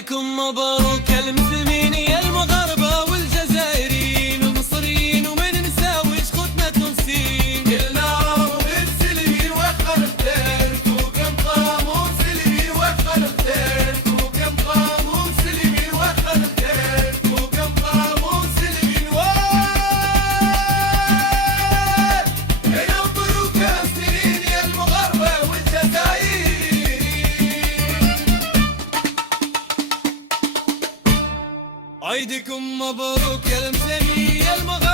عيدكم مبروك يا المسلمين يا المغاربة والجزائريين والمصريين ومن نساوي شخوتنا تونسيين. كلنا عرب مسلمين وخر اخترت وكم قاموا مسلمين وخر اخترت وكم قاموا مسلمين وخر اخترت وكم قاموا مسلمين يا مبروك يا مسلمين يا المغاربة والجزائريين. عيدكم مبروك يا المسلمين يا المغاربة